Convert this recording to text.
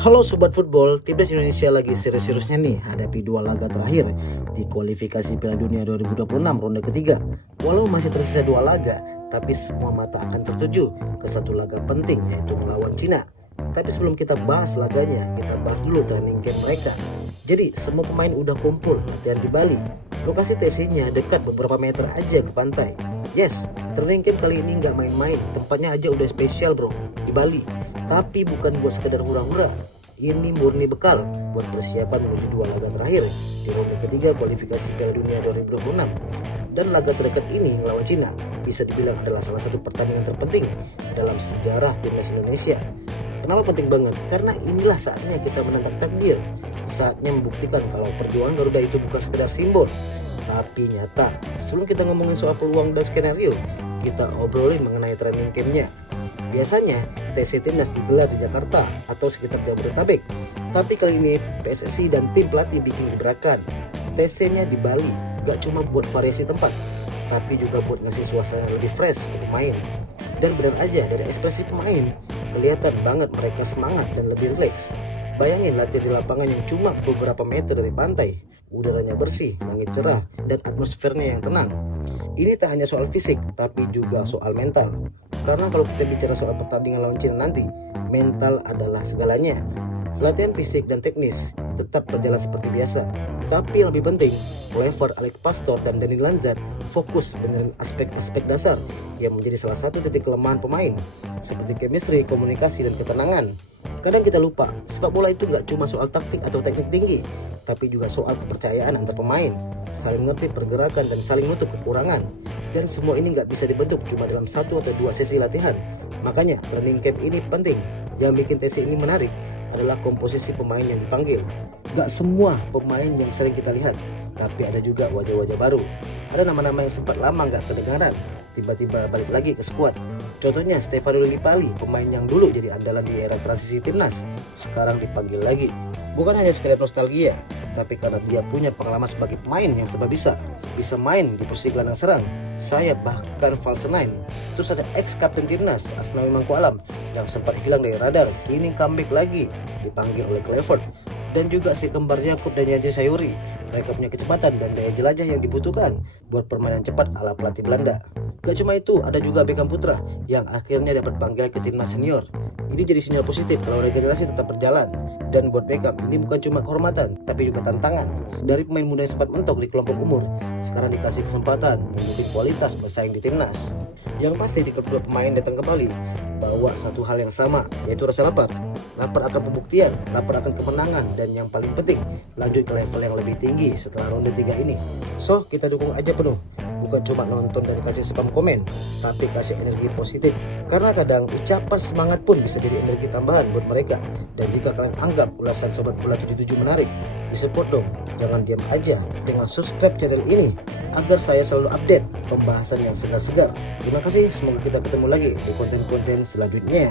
Halo Sobat Football, timnas Indonesia lagi serius-seriusnya nih hadapi dua laga terakhir di kualifikasi Piala Dunia 2026 ronde ketiga. Walau masih tersisa dua laga, tapi semua mata akan tertuju ke satu laga penting, yaitu melawan Cina. Tapi sebelum kita bahas laganya, kita bahas dulu training camp mereka. Jadi semua pemain udah kumpul latihan di Bali. Lokasi TC-nya dekat beberapa meter aja ke pantai. Yes, training camp kali ini nggak main-main, tempatnya aja udah spesial bro, di Bali. Tapi bukan buat sekedar hura-hura, ini murni bekal buat persiapan menuju dua laga terakhir di ronde ketiga kualifikasi Piala Dunia 2026. Dan laga terdekat ini melawan Cina bisa dibilang adalah salah satu pertandingan terpenting dalam sejarah timnas Indonesia. Kenapa penting banget? Karena inilah saatnya kita menantang takdir, saatnya membuktikan kalau perjuangan Garuda itu bukan sekedar simbol, tapi nyata. Sebelum kita ngomongin soal peluang dan skenario, kita obrolin mengenai training campnya. Biasanya TC Timnas digelar di Jakarta atau sekitar Jabodetabek, tapi kali ini PSSI dan tim pelatih bikin gebrakan. TC-nya di Bali, gak cuma buat variasi tempat, tapi juga buat ngasih suasana yang lebih fresh ke pemain. Dan benar aja dari ekspresi pemain, kelihatan banget mereka semangat dan lebih rileks. Bayangin latihan di lapangan yang cuma beberapa meter dari pantai, udaranya bersih, langit cerah, dan atmosfernya yang tenang. Ini tak hanya soal fisik, tapi juga soal mental. Karena kalau kita bicara soal pertandingan lawan Cina nanti, mental adalah segalanya. Latihan fisik dan teknis tetap berjalan seperti biasa. Tapi yang lebih penting, Clever, Alex Pastor, dan Dani Lanzar fokus benerin aspek-aspek dasar yang menjadi salah satu titik kelemahan pemain, seperti chemistry, komunikasi, dan ketenangan. Kadang kita lupa, sepak bola itu gak cuma soal taktik atau teknik tinggi, tapi juga soal kepercayaan antar pemain, saling ngerti pergerakan dan saling nutup kekurangan. Dan semua ini gak bisa dibentuk cuma dalam 1 atau 2 sesi latihan. Makanya training camp ini penting. Yang bikin TC ini menarik adalah komposisi pemain yang dipanggil. Gak semua pemain yang sering kita lihat, tapi ada juga wajah-wajah baru. Ada nama-nama yang sempat lama gak kedengaran, tiba-tiba balik lagi ke skuad. Contohnya Stefano Lillipali, pemain yang dulu jadi andalan di era transisi timnas, sekarang dipanggil lagi. Bukan hanya sekedar nostalgia, tapi karena dia punya pengalaman sebagai pemain yang serba bisa main di posisi gelandang serang, sayap, bahkan false nine. Terus ada ex-kapten timnas Asnawi Mangku Alam yang sempat hilang dari radar, kini comeback lagi, dipanggil oleh Clever. Dan juga si kembar Yakub dan Yaje Sayuri, mereka punya kecepatan dan daya jelajah yang dibutuhkan buat permainan cepat ala pelatih Belanda. Gak cuma itu, ada juga Beckham Putra yang akhirnya dapat panggil ke timnas senior. Ini jadi sinyal positif kalau regenerasi tetap berjalan. Dan buat Beckham, ini bukan cuma kehormatan, tapi juga tantangan. Dari pemain muda yang sempat mentok di kelompok umur, sekarang dikasih kesempatan menunjukkan kualitas bersaing di timnas. Yang pasti di kedua pemain datang ke Bali bawa satu hal yang sama, yaitu rasa lapar. Lapar akan pembuktian, lapar akan kemenangan, dan yang paling penting, lanjut ke level yang lebih tinggi setelah ronde 3 ini. So, kita dukung aja penuh. Bukan cuma nonton dan kasih spam komen, tapi kasih energi positif. Karena kadang ucapan semangat pun bisa jadi energi tambahan buat mereka. Dan jika kalian anggap ulasan Sobat Bola 77 menarik, disupport dong. Jangan diam aja dengan subscribe channel ini agar saya selalu update pembahasan yang segar-segar. Terima kasih, semoga kita ketemu lagi di konten-konten selanjutnya.